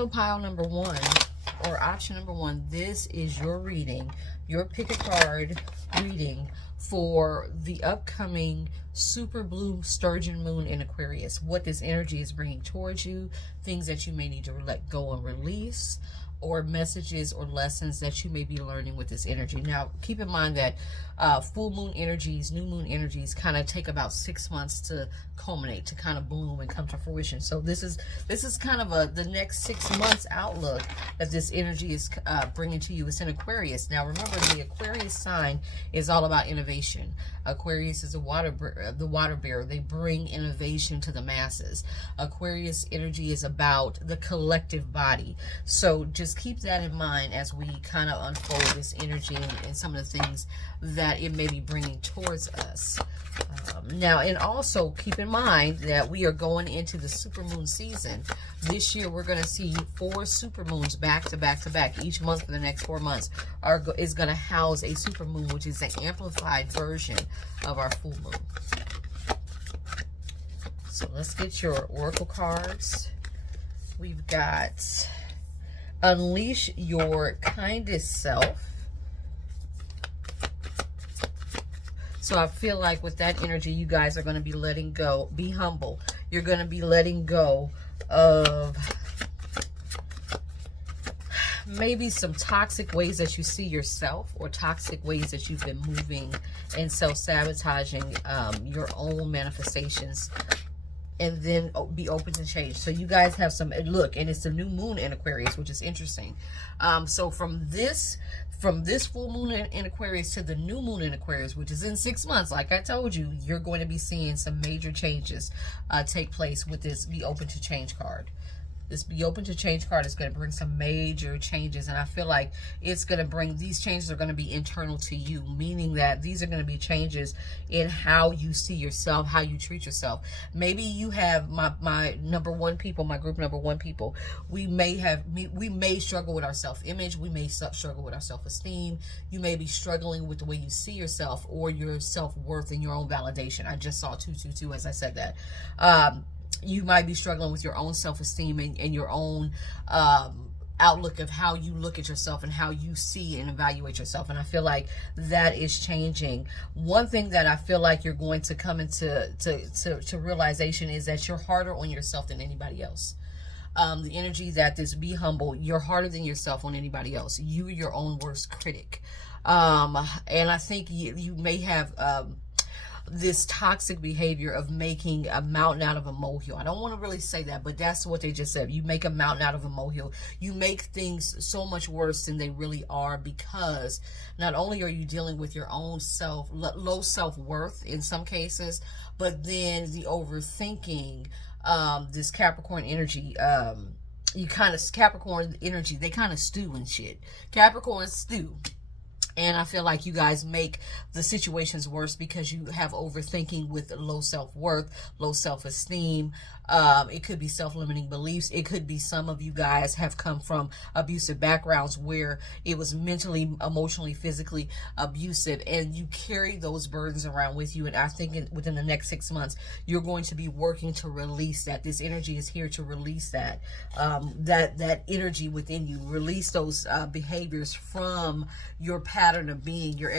So pile number one, or option number one, this is your reading, your pick a card reading for the upcoming super blue sturgeon moon in Aquarius. What this energy is bringing towards you, things that you may need to let go and release, or messages or lessons that you may be learning with this energy. Now, keep in mind that full moon energies, new moon energies kind of take about 6 months to culminate, to kind of bloom and come to fruition. So this is kind of the next 6 months outlook that this energy is bringing to you. It's in Aquarius. Now, remember, the Aquarius sign is all about innovation. Aquarius is the water bearer. They bring innovation to the masses. Aquarius energy is about the collective body. So just keep that in mind as we kind of unfold this energy and some of the things that it may be bringing towards us. Now, and also keep in mind that we are going into the supermoon season. This year, we're going to see 4 supermoons back to back to back. Each month for the next 4 months is going to house a supermoon, which is an amplified version of our full moon. So let's get your oracle cards. We've got unleash your kindest self. So I feel like with that energy, you guys are going to be letting go. Be humble. You're going to be letting go of maybe some toxic ways that you see yourself, or toxic ways that you've been moving and self-sabotaging your own manifestations. And then be open to change. So you guys have some look, and it's the new moon in Aquarius, which is interesting. So from this full moon in Aquarius to the new moon in Aquarius, which is in 6 months, like I told you, you're going to be seeing some major changes take place with this be open to change card. This be open to change card is going to bring some major changes, and I feel like it's going to bring, these changes are going to be internal to you, meaning that these are going to be changes in how you see yourself, how you treat yourself. Maybe you have my number one people, my group number one people. We may struggle with our self-image. We may struggle with our self-esteem. You may be struggling with the way you see yourself or your self-worth and your own validation. I just saw 222 as I said that. You might be struggling with your own self-esteem and your own outlook of how you look at yourself and how you see and evaluate yourself. And I feel like that is changing. One thing that I feel like you're going to come into to realization is that you're harder on yourself than anybody else. The energy that this be humble, you're harder than yourself on anybody else. You're your own worst critic. And I think you may have this toxic behavior of making a mountain out of a molehill. I don't want to really say that, but that's what they just said. You make a mountain out of a molehill. You make things so much worse than they really are, because not only are you dealing with your own low self-worth in some cases, but then the overthinking, this Capricorn energy, Capricorn energy, they kind of stew and shit. Capricorn stew. And I feel like you guys make the situations worse because you have overthinking with low self-worth, low self-esteem. It could be self-limiting beliefs. It could be some of you guys have come from abusive backgrounds where it was mentally, emotionally, physically abusive, and you carry those burdens around with you. And I think within the next 6 months, you're going to be working to release that. This energy is here to release that, that energy within you. Release those behaviors from your pattern of being, your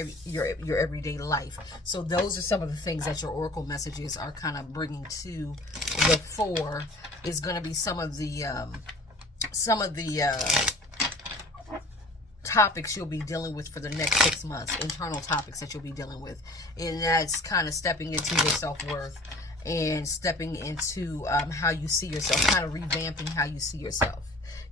everyday life. So those are some of the things that your oracle messages are kind of bringing to the fore. Is going to be some of the topics you'll be dealing with for the next 6 months, internal topics that you'll be dealing with, and that's kind of stepping into your self-worth and stepping into how you see yourself, kind of revamping how you see yourself.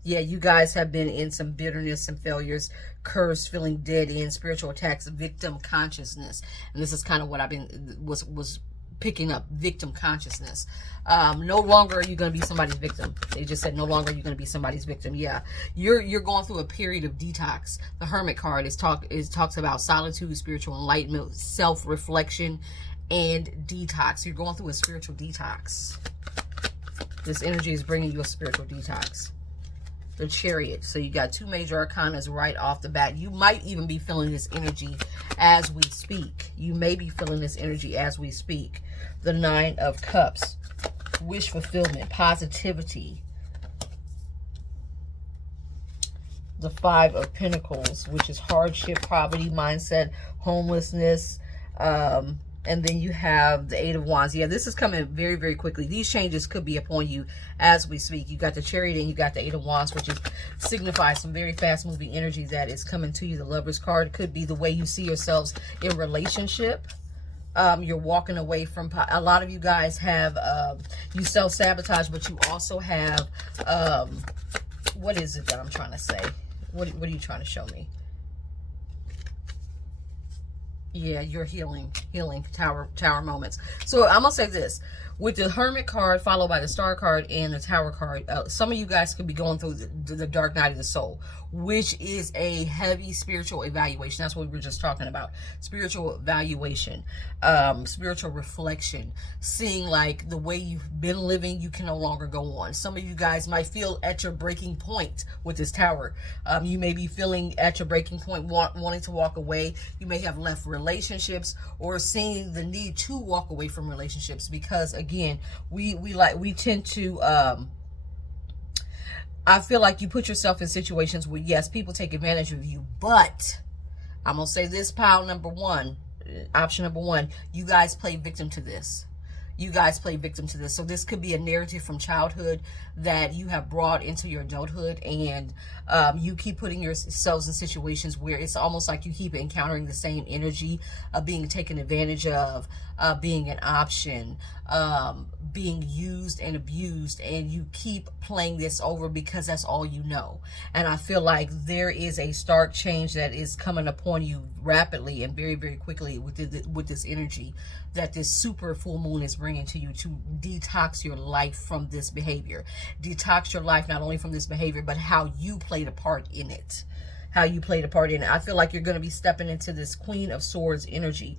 Yeah, you guys have been in some bitterness and failures, curse, feeling dead end, spiritual attacks, victim consciousness. And this is kind of what I've been, was picking up, victim consciousness. No longer are you going to be somebody's victim. They just said no longer are you going to be somebody's victim. Yeah, you're going through a period of detox. The Hermit card talks about solitude, spiritual enlightenment, self-reflection, and detox. You're going through a spiritual detox. This energy is bringing you a spiritual detox. The Chariot. So you got 2 major arcanas right off the bat. You might even be feeling this energy as we speak. You may be feeling this energy as we speak. The 9 of Cups. Wish fulfillment. Positivity. the Five of Pentacles, which is hardship, poverty, mindset, homelessness. And then you have the Eight of Wands. Yeah, this is coming very, very quickly. These changes could be upon you as we speak. You got the Chariot and you got the Eight of Wands, which is signifies some very fast moving energy that is coming to you. The Lover's card could be the way you see yourselves in relationship. You're walking away from, a lot of you guys have, you self-sabotage, but you also have, what is it that I'm trying to say? What are you trying to show me? Yeah, you're healing tower moments. So I'm gonna say this, with the Hermit card followed by the Star card and the Tower card, some of you guys could be going through the dark night of the soul, which is a heavy spiritual evaluation. That's what we were just talking about. Spiritual evaluation, spiritual reflection, seeing like the way you've been living, you can no longer go on. Some of you guys might feel at your breaking point with this Tower. You may be feeling at your breaking point, wanting to walk away. You may have left relationships or seeing the need to walk away from relationships because, again, we tend to, I feel like you put yourself in situations where, yes, people take advantage of you, but I'm going to say this, pile number one, option number one, you guys play victim to this. You guys play victim to this. So this could be a narrative from childhood that you have brought into your adulthood, and you keep putting yourselves in situations where it's almost like you keep encountering the same energy of being taken advantage of, being an option, being used and abused, and you keep playing this over because that's all you know. And I feel like there is a stark change that is coming upon you rapidly and very, very quickly with this energy that this super full moon is bringing to you, to detox your life from this behavior. Detox your life not only from this behavior, but how you played a part in it. How you played a part in it. I feel like you're going to be stepping into this Queen of Swords energy.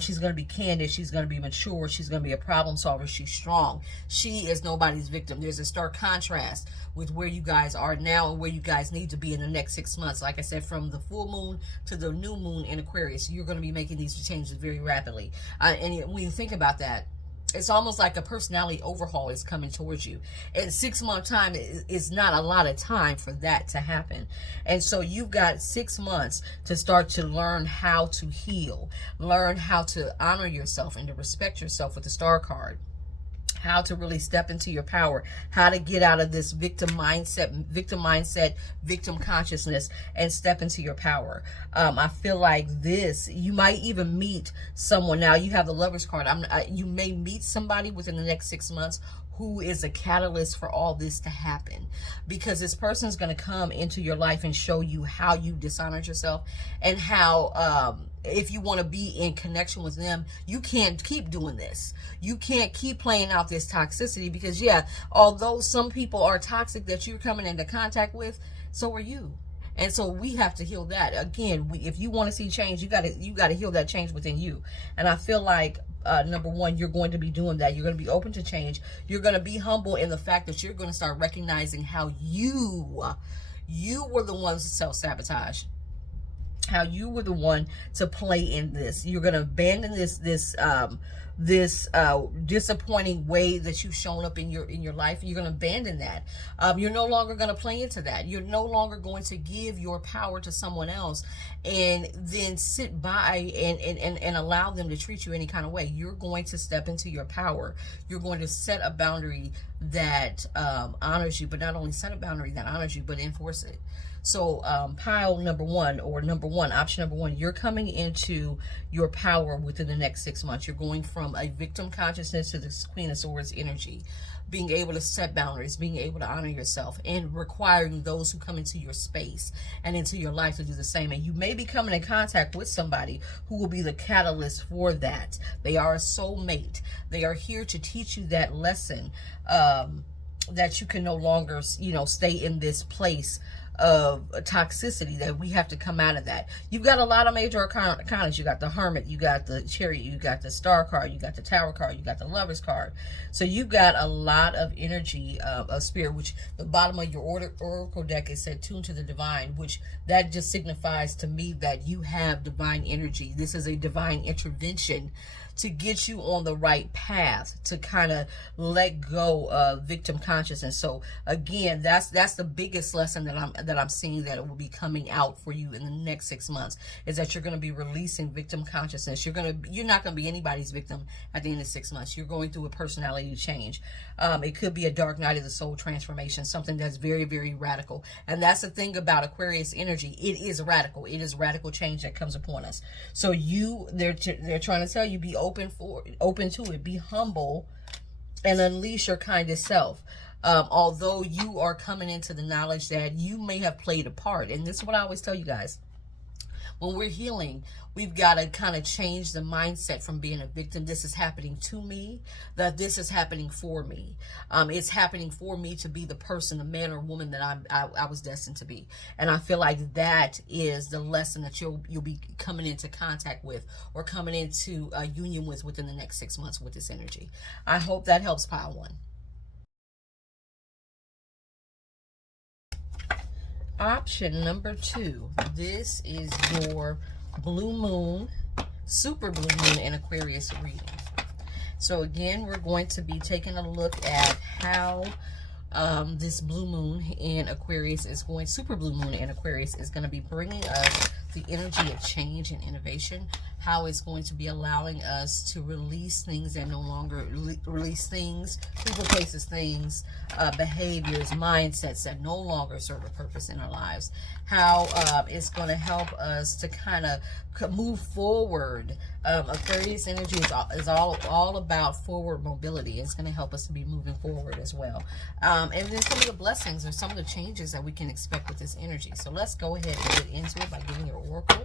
She's going to be candid. She's going to be mature. She's going to be a problem solver. She's strong. She is nobody's victim. There's a stark contrast with where you guys are now and where you guys need to be in the next 6 months. Like I said, from the full moon to the new moon in Aquarius, you're going to be making these changes very rapidly. And when you think about that, it's almost like a personality overhaul is coming towards you. And 6 month time is not a lot of time for that to happen. And so you've got 6 months to start to learn how to heal, learn how to honor yourself and to respect yourself with the Star card. How to really step into your power, how to get out of this victim mindset, victim consciousness, and step into your power. I feel like this, you might even meet someone. Now you have the Lover's card. You may meet somebody within the next 6 months who is a catalyst for all this to happen, because this person is going to come into your life and show you how you dishonored yourself, and how if you want to be in connection with them, you can't keep doing this. You can't keep playing out this toxicity, because yeah, although some people are toxic that you're coming into contact with, so are you. And so we have to heal that. Again, if you want to see change, you got to heal that change within you. And I feel like number one, you're going to be doing that. You're going to be open to change. You're going to be humble in the fact that you're going to start recognizing how you were the ones to self-sabotage. How you were the one to play in this. You're going to abandon this disappointing way that you've shown up in your life. You're going to abandon that. You're no longer going to play into that. You're no longer going to give your power to someone else and then sit by and allow them to treat you any kind of way. You're going to step into your power. You're going to set a boundary that honors you, but not only set a boundary that honors you, but enforce it. So pile number one, option number one, you're coming into your power within the next 6 months. You're going from a victim consciousness to this Queen of Swords energy, being able to set boundaries, being able to honor yourself, and requiring those who come into your space and into your life to do the same. And you may be coming in contact with somebody who will be the catalyst for that. They are a soulmate. They are here to teach you that lesson, that you can no longer, stay in this place of toxicity, that we have to come out of that. You've got a lot of major arcanas. You got the Hermit, you got the Chariot, you got the Star card, you got the Tower card, you got the Lover's card. So you've got a lot of energy of spirit, which the bottom of your oracle deck is said tuned to the divine, which that just signifies to me that you have divine energy. This is a divine intervention to get you on the right path, to kind of let go of victim consciousness. So again, that's the biggest lesson that that I'm seeing that it will be coming out for you in the next 6 months is that you're going to be releasing victim consciousness. You're not going to be anybody's victim at the end of 6 months. You're going through a personality change. It could be a dark night of the soul transformation, something that's very, very radical. And that's the thing about Aquarius energy. It is radical. It is radical change that comes upon us. So they're trying to tell you, be open to it. Be humble and unleash your kindest self. Although you are coming into the knowledge that you may have played a part. And this is what I always tell you guys. When we're healing, we've got to kind of change the mindset from being a victim. This is happening to me, that this is happening for me. It's happening for me to be the person, the man or woman that I was destined to be. And I feel like that is the lesson that you'll be coming into contact with, or coming into a union with within the next 6 months with this energy. I hope that helps, pile one. Option number 2. This is your blue moon, super blue moon, and Aquarius reading. So again, we're going to be taking a look at how this blue moon in Aquarius is going, super blue moon in Aquarius is going to be bringing us the energy of change and innovation. How it's going to be allowing us to release things that no longer release things, people, places, things, behaviors, mindsets that no longer serve a purpose in our lives. How it's going to help us to kind of move forward. Aquarius energy is all about forward mobility. It's going to help us to be moving forward as well. And then some of the blessings or some of the changes that we can expect with this energy. So let's go ahead and get into it by getting your oracle.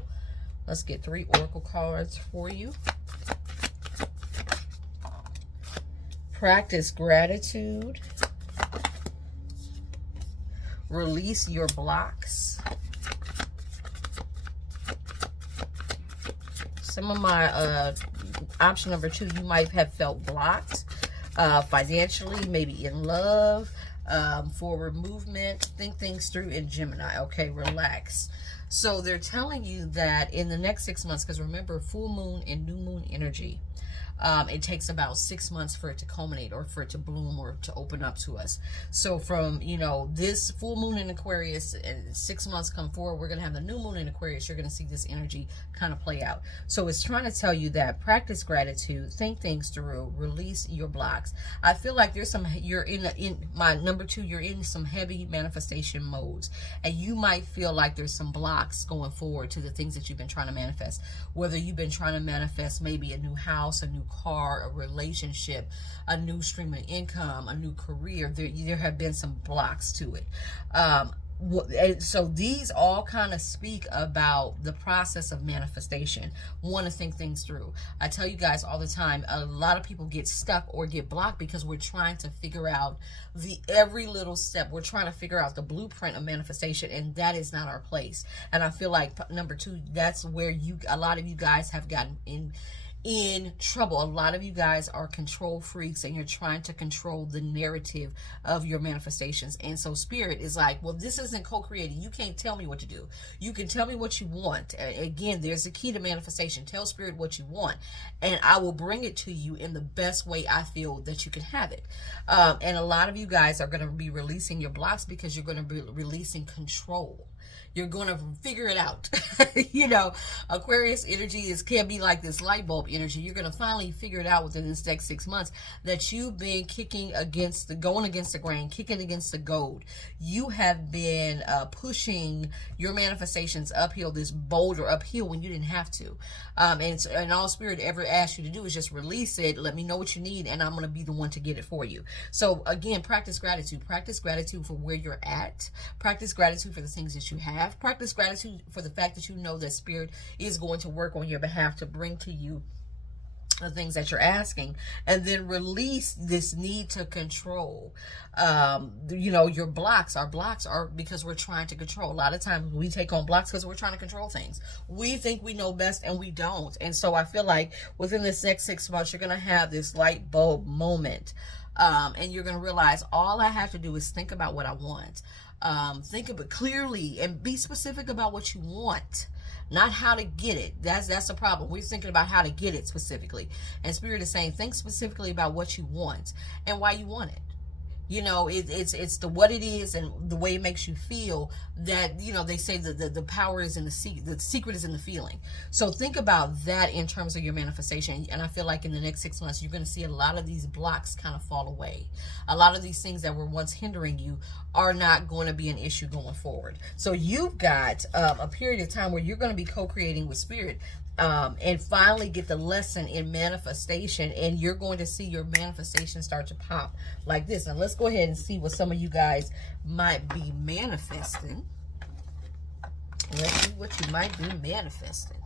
Let's get 3 oracle cards for you. Practice gratitude. Release your blocks. Some of my option number 2, you might have felt blocked financially, maybe in love, forward movement. Think things through in Gemini. Okay, relax. So they're telling you that in the next 6 months, because remember, full moon and new moon energy, it takes about 6 months for it to culminate, or for it to bloom, or to open up to us. So from, this full moon in Aquarius, and 6 months come forward, we're going to have the new moon in Aquarius. You're going to see this energy kind of play out. So it's trying to tell you that practice gratitude, think things through, release your blocks. I feel like there's you're in my number 2, you're in some heavy manifestation modes, and you might feel like there's some blocks going forward to the things that you've been trying to manifest. Whether you've been trying to manifest maybe a new house, a new car, a relationship, a new stream of income, a new career, there have been some blocks to it. So these all kind of speak about the process of manifestation. Want to think things through. I tell you guys all the time, a lot of people get stuck or get blocked because we're trying to figure out every little step. We're trying to figure out the blueprint of manifestation, and that is not our place. And I feel like number 2, that's where a lot of you guys have gotten in trouble. A lot of you guys are control freaks, and you're trying to control the narrative of your manifestations. And so spirit is like, well, this isn't co-creating. You can't tell me what to do. You can tell me what you want. Again, there's a key to manifestation. Tell spirit what you want, and I will bring it to you in the best way I feel that you can have it. And a lot of you guys are going to be releasing your blocks because you're going to be releasing control. You're going to figure it out. Aquarius energy can be like this light bulb energy. You're going to finally figure it out within this next 6 months that you've been going against the grain, kicking against the goad. You have been pushing your manifestations uphill, this boulder uphill, when you didn't have to. And all spirit ever asks you to do is just release it. Let me know what you need, and I'm going to be the one to get it for you. So again, practice gratitude. Practice gratitude for where you're at. Practice gratitude for the things that you have. Practice gratitude for the fact that you know that spirit is going to work on your behalf to bring to you the things that you're asking, and then release this need to control. Your blocks. Our blocks are because we're trying to control. A lot of times we take on blocks because we're trying to control things. We think we know best, and we don't. And so I feel like within this next 6 months, you're going to have this light bulb moment. And you're going to realize all I have to do is think about what I want. Think of it clearly and be specific about what you want, not how to get it. That's the problem. We're thinking about how to get it specifically. And spirit is saying, think specifically about what you want and why you want it. You know, it's the what it is and the way it makes you feel that, you know, they say that the power is in the secret is in the feeling. So think about that in terms of your manifestation. And I feel like in the next 6 months, you're going to see a lot of these blocks kind of fall away. A lot of these things that were once hindering you are not going to be an issue going forward. So you've got a period of time where you're going to be co-creating with spirit. And finally get the lesson in manifestation, and you're going to see your manifestation start to pop like this. Now let's go ahead and see what some of you guys might be manifesting. Let's see what you might be manifesting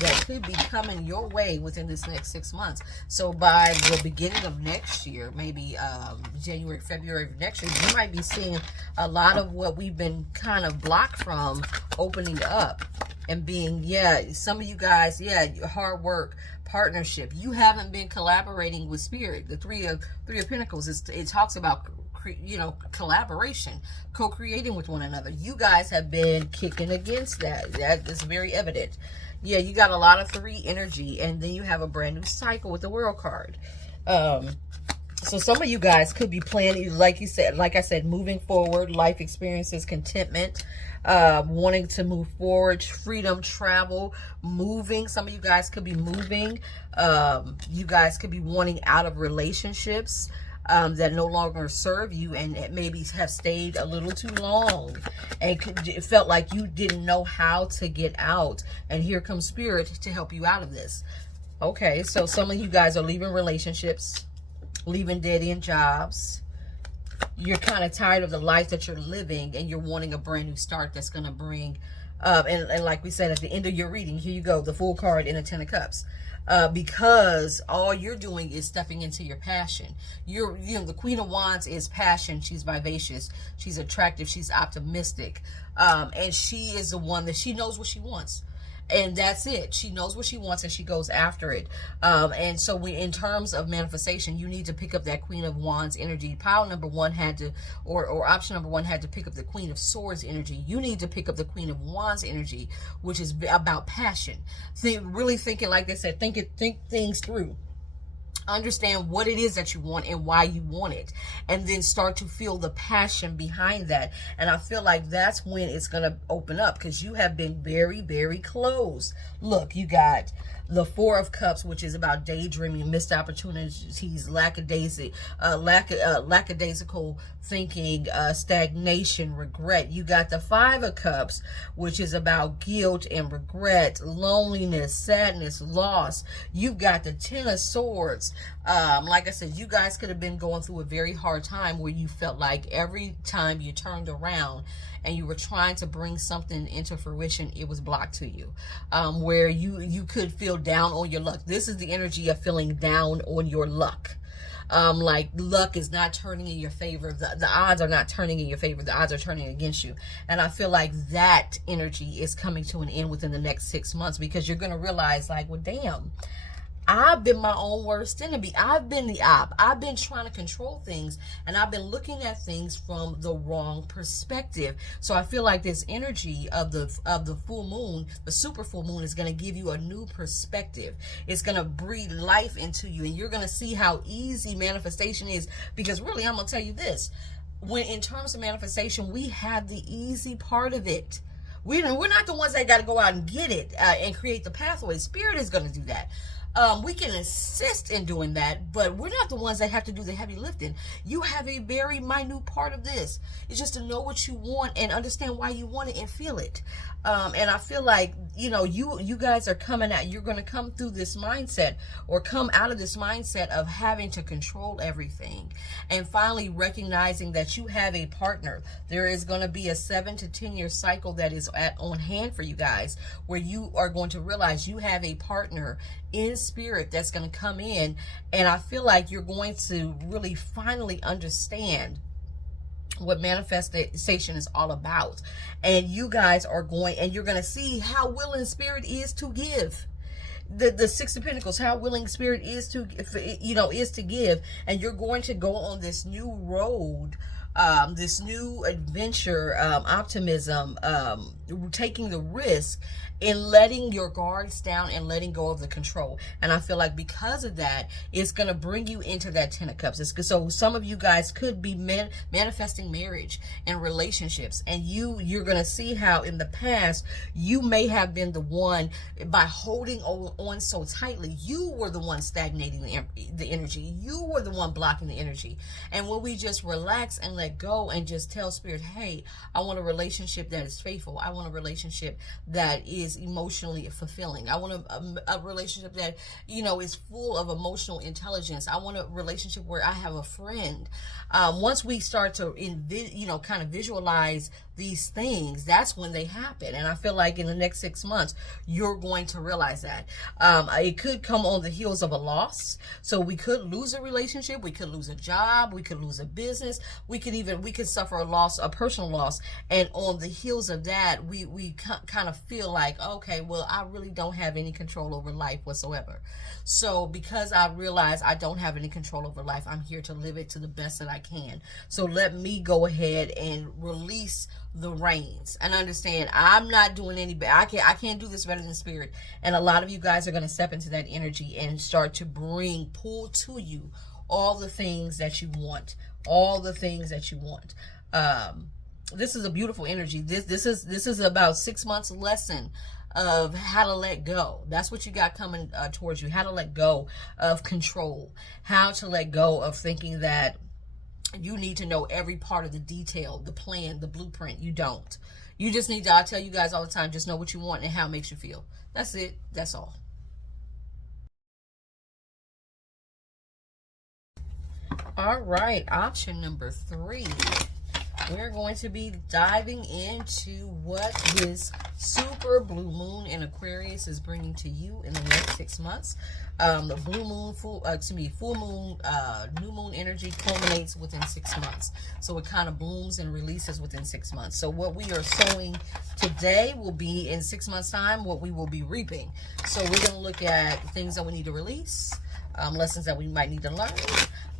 that could be coming your way within this next 6 months. So by the beginning of next year, maybe January, February of next year, you might be seeing a lot of what we've been kind of blocked from opening up and being, some of you guys, hard work, partnership. You haven't been collaborating with spirit. The three of Pentacles, it talks about, you know, collaboration, co-creating with one another. You guys have been kicking against that. That is very evident. Yeah, you got a lot of 3 energy, and then you have a brand new cycle with the World card. So some of you guys could be planning, like I said, moving forward, life experiences, contentment, wanting to move forward, freedom, travel, moving. Some of you guys could be moving. You guys could be wanting out of relationships that no longer serve you and maybe have stayed a little too long, and it felt like you didn't know how to get out. And here comes spirit to help you out of this. Okay, so some of you guys are leaving relationships, leaving dead-end jobs. You're kind of tired of the life that you're living, and you're wanting a brand new start that's going to bring, and like we said at the end of your reading, here you go, the Fool card in a 10 of Cups. Because all you're doing is stepping into your passion. You know, the Queen of Wands is passion. She's vivacious. She's attractive. She's optimistic. And she is the one that she knows what she wants. And that's it. She knows what she wants and she goes after it. And so in terms of manifestation, you need to pick up that Queen of Wands energy. Pile number 1 had to, or option number 1 had to pick up the Queen of Swords energy. You need to pick up the Queen of Wands energy, which is about passion. Really thinking, like they said, think things through. Understand what it is that you want and why you want it, and then start to feel the passion behind that. And I feel like that's when it's going to open up, because you have been very, very close. Look, you got the 4 of Cups, which is about daydreaming, missed opportunities, lackadaisical thinking, stagnation, regret. You got the 5 of Cups, which is about guilt and regret, loneliness, sadness, loss. You've got the 10 of Swords. Like I said, you guys could have been going through a very hard time where you felt like every time you turned around and you were trying to bring something into fruition, it was blocked to you. Where you could feel down on your luck. This is the energy of feeling down on your luck. Like luck is not turning in your favor. The odds are not turning in your favor. The odds are turning against you. And I feel like that energy is coming to an end within the next 6 months, because you're going to realize, like, well, damn, I've been my own worst enemy. I've been the op. I've been trying to control things, and I've been looking at things from the wrong perspective. So I feel like this energy of the full moon, the super full moon, is going to give you a new perspective. It's going to breathe life into you, and you're going to see how easy manifestation is. Because really, I'm going to tell you this. When in terms of manifestation, we have the easy part of it. We're not the ones that got to go out and get it and create the pathway. Spirit is going to do that. We can assist in doing that, but we're not the ones that have to do the heavy lifting. You have a very minute part of this. It's just to know what you want and understand why you want it and feel it. And I feel like, you know, you guys are coming out. You're going to come through this mindset, or come out of this mindset of having to control everything, and finally recognizing that you have a partner. There is going to be a 7 to 10 year cycle that is on hand for you guys, where you are going to realize you have a partner in spirit that's going to come in. And I feel like you're going to really finally understand what manifestation is all about. And you guys are going, and you're going to see how willing spirit is to give. The 6 of Pentacles, how willing spirit is to, you know, is to give. And you're going to go on this new road, this new adventure, optimism, taking the risk in letting your guards down and letting go of the control. And I feel like because of that, it's going to bring you into that 10 of Cups. So some of you guys could be manifesting marriage and relationships, and you're going to see how in the past you may have been the one, by holding on so tightly, you were the one stagnating the energy. You were the one blocking the energy. And when we just relax and let go and just tell Spirit, hey, I want a relationship that is faithful. I want a relationship that is emotionally fulfilling. I want a relationship that, is full of emotional intelligence. I want a relationship where I have a friend. Once we start to kind of visualize these things, that's when they happen. And I feel like in the next 6 months, you're going to realize that. It could come on the heels of a loss. So we could lose a relationship. We could lose a job. We could lose a business. We could suffer a personal loss. And on the heels of that, we kind of feel like, okay, well, I really don't have any control over life whatsoever. So because I realize I don't have any control over life, I'm here to live it to the best that I can. So let me go ahead and release the reins and understand I'm not doing any better. I can't do this better than Spirit. And a lot of you guys are going to step into that energy and start to pull to you all the things that you want, this is a beautiful energy. This is about 6 months lesson of how to let go. That's what you got coming towards you. How to let go of control. How to let go of thinking that you need to know every part of the detail, the plan, the blueprint. You don't. You just need to, I tell you guys all the time, just know what you want and how it makes you feel. That's it. That's all. All right. Option number 3. We're going to be diving into what this super blue moon in Aquarius is bringing to you in the next 6 months. The blue moon, full moon, new moon energy culminates within 6 months. So it kind of blooms and releases within 6 months. So what we are sowing today will be in 6 months' time what we will be reaping. So we're going to look at things that we need to release, lessons that we might need to learn,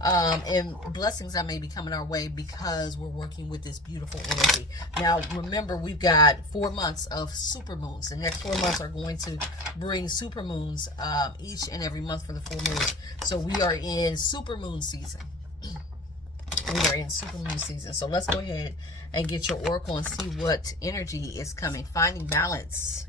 and blessings that may be coming our way because we're working with this beautiful energy. Now, remember, we've got 4 months of super moons. The next 4 months are going to bring super moons each and every month for the 4 moons. So we are in super moon season. So let's go ahead and get your oracle and see what energy is coming. Finding balance.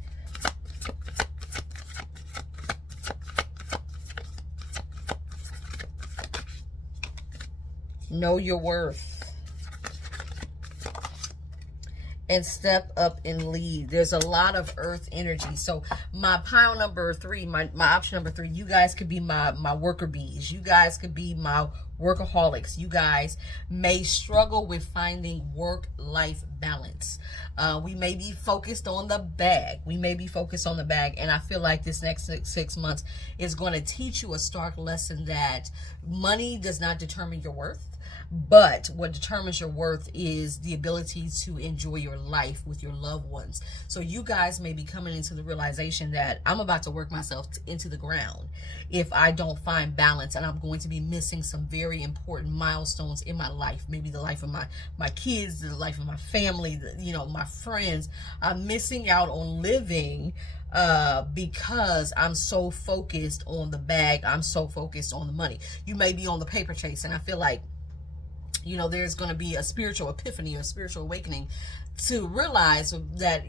Know your worth. And step up and lead. There's a lot of earth energy. So my pile number 3, my option number 3, you guys could be my worker bees. You guys could be my workaholics. You guys may struggle with finding work-life balance. We may be focused on the bag. And I feel like this next 6 months is going to teach you a stark lesson that money does not determine your worth. But what determines your worth is the ability to enjoy your life with your loved ones. So you guys may be coming into the realization that I'm about to work myself into the ground if I don't find balance, and I'm going to be missing some very important milestones in my life. Maybe the life of my kids, the life of my family, my friends. I'm missing out on living because I'm so focused on the bag. I'm so focused on the money. You may be on the paper chase, and I feel like there's going to be a spiritual epiphany or a spiritual awakening to realize that,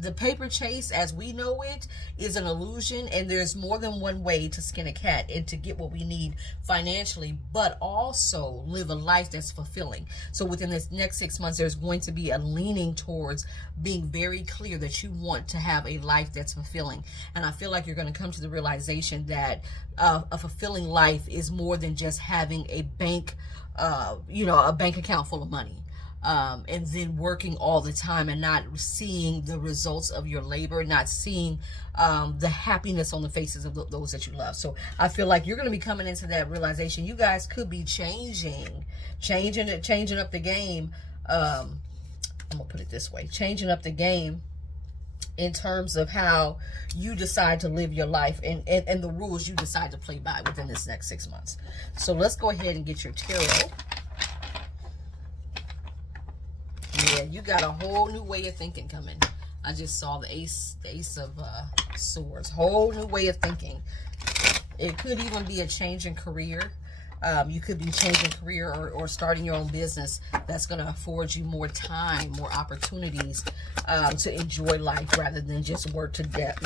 the paper chase as we know it is an illusion, and there's more than one way to skin a cat and to get what we need financially, but also live a life that's fulfilling. So within this next 6 months, there's going to be a leaning towards being very clear that you want to have a life that's fulfilling. And I feel like you're going to come to the realization that a fulfilling life is more than just having a bank account full of money. And then working all the time and not seeing the results of your labor, not seeing the happiness on the faces of those that you love. So I feel like you're going to be coming into that realization. You guys could be changing up the game. I'm going to put it this way, changing up the game in terms of how you decide to live your life and the rules you decide to play by within this next 6 months. So let's go ahead and get your tarot. Yeah, you got a whole new way of thinking coming. I just saw the ace of swords. Whole new way of thinking. It could even be a change in career. You could be changing career or starting your own business that's going to afford you more time, more opportunities to enjoy life rather than just work to death.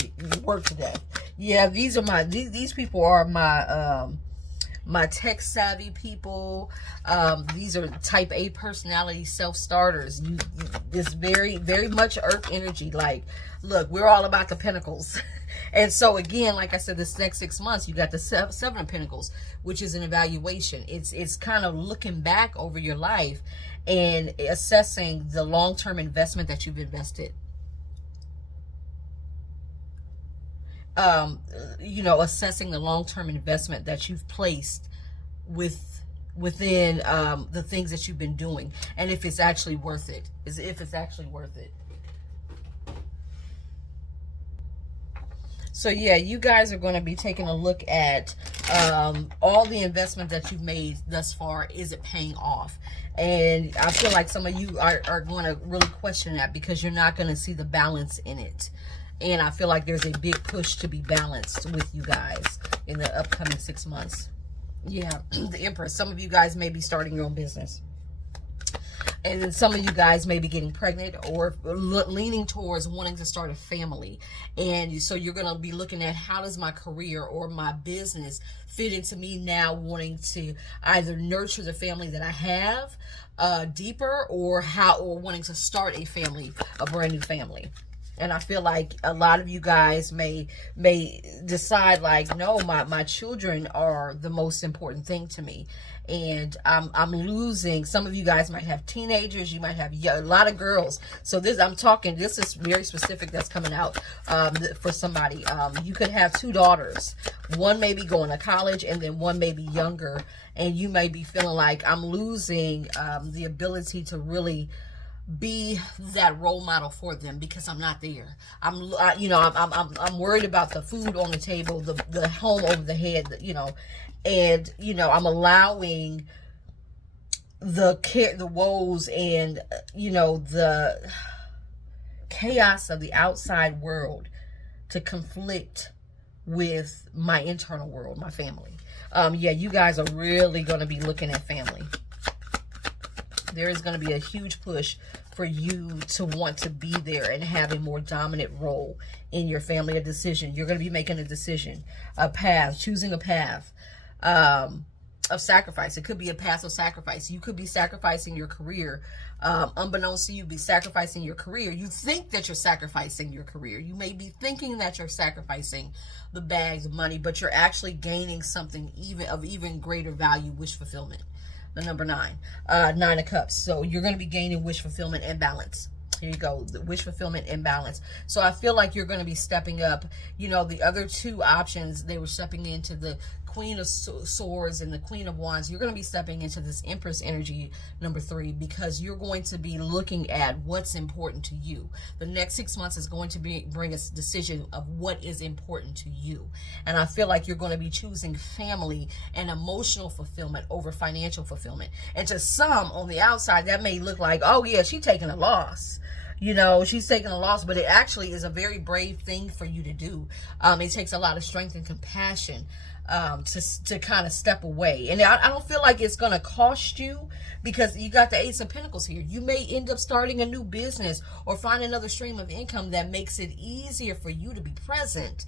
Yeah, these are these people are my tech savvy people. These are type A personality self-starters. This very, very much earth energy. Like, look, we're all about the pentacles. And so again, like I said, this next 6 months, you got the seven of pentacles, which is an evaluation. It's kind of looking back over your life and assessing the long-term investment that you've invested. You know, assessing the long-term investment that you've placed within the things that you've been doing, and if it's actually worth it. So yeah, you guys are going to be taking a look at all the investment that you've made thus far. Is it paying off? And I feel like some of you are going to really question that, because you're not going to see the balance in it. And I feel like there's a big push to be balanced with you guys in the upcoming 6 months. Yeah, the Empress. Some of you guys may be starting your own business. And then some of you guys may be getting pregnant or leaning towards wanting to start a family. And so you're going to be looking at, how does my career or my business fit into me now wanting to either nurture the family that I have deeper, or wanting to start a family, a brand new family. And I feel like a lot of you guys may decide like, no, my children are the most important thing to me. And I'm losing. Some of you guys might have teenagers. You might have a lot of girls. So this is very specific that's coming out for somebody. You could have 2 daughters. One may be going to college, and then one may be younger. And you may be feeling like, I'm losing the ability to really be that role model for them because I'm not there. I'm worried about the food on the table, the home over the head, and I'm allowing the woes and the chaos of the outside world to conflict with my internal world, my family. Yeah, you guys are really going to be looking at family. There is going to be a huge push for you to want to be there and have a more dominant role in your family. A decision. You're going to be making a decision, a path, choosing a path of sacrifice. It could be a path of sacrifice. You could be sacrificing your career. Unbeknownst to you, be sacrificing your career. You think that you're sacrificing your career. You may be thinking that you're sacrificing the bags of money, but you're actually gaining something even greater value, wish fulfillment. The number 9, 9 of Cups. So you're going to be gaining wish fulfillment and balance. Here you go, the wish fulfillment and balance. So I feel like you're going to be stepping up. The other 2 options, they were stepping into the Queen of Swords and the Queen of Wands. You're going to be stepping into this Empress energy, number 3, because you're going to be looking at what's important to you. The next 6 months is going to bring us a decision of what is important to you. And I feel like you're going to be choosing family and emotional fulfillment over financial fulfillment. And to some on the outside, that may look like, oh yeah, she's taking a loss. She's taking a loss, but it actually is a very brave thing for you to do. It takes a lot of strength and compassion to kind of step away. And I don't feel like it's going to cost you, because you got the Ace of Pentacles here. You may end up starting a new business or find another stream of income that makes it easier for you to be present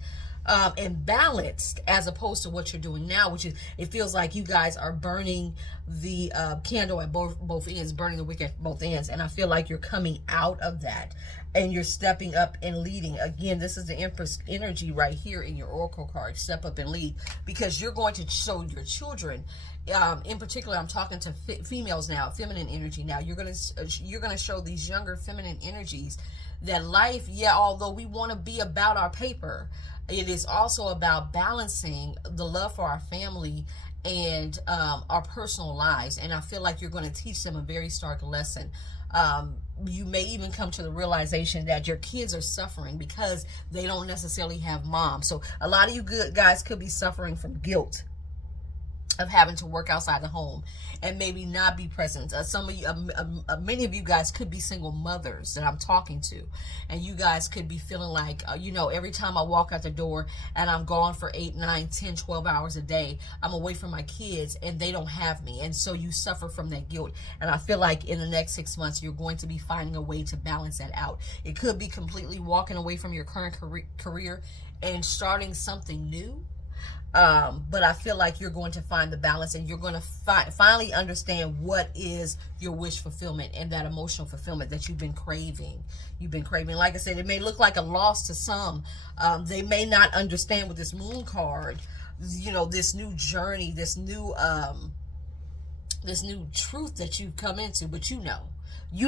and balanced, as opposed to what you're doing now, which is, it feels like you guys are burning the candle at both ends, burning the wick at both ends. And I feel like you're coming out of that and you're stepping up and leading. Again, this is the Empress energy right here in your Oracle card. Step up and lead, because you're going to show your children, in particular, I'm talking to females now, feminine energy now. You're going to show these younger feminine energies that life, yeah, although we want to be about our paper, it is also about balancing the love for our family and our personal lives. And I feel like you're going to teach them a very stark lesson. You may even come to the realization that your kids are suffering because they don't necessarily have mom. So a lot of you good guys could be suffering from guilt. of having to work outside the home and maybe not be present. Some of you, many of you guys could be single mothers that I'm talking to, and you guys could be feeling like, you know, every time I walk out the door and I'm gone for 8, 9, 10, 12 hours a day, I'm away from my kids and they don't have me. And so you suffer from that guilt. And I feel like in the next 6 months, you're going to be finding a way to balance that out. It could be completely walking away from your current career and starting something new. But I feel like you're going to find the balance, and you're going to finally understand what is your wish fulfillment and that emotional fulfillment that you've been craving. Like I said, it may look like a loss to some. They may not understand with this moon card, you know, this new journey, this new truth that you've come into, but you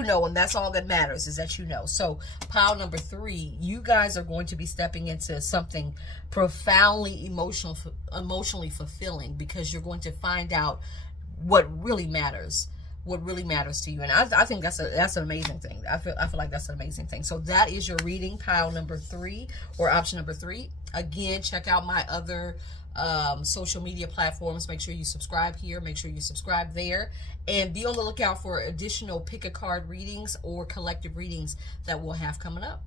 know, and that's all that matters, is that you know. So pile number 3, you guys are going to be stepping into something profoundly emotionally fulfilling, because you're going to find out what really matters to you. And I think that's an amazing thing. I feel like that's an amazing thing. So that is your reading, pile number 3, or option number 3. Again, check out my other social media platforms. Make sure you subscribe here, make sure you subscribe there, and be on the lookout for additional pick a card readings or collective readings that we'll have coming up.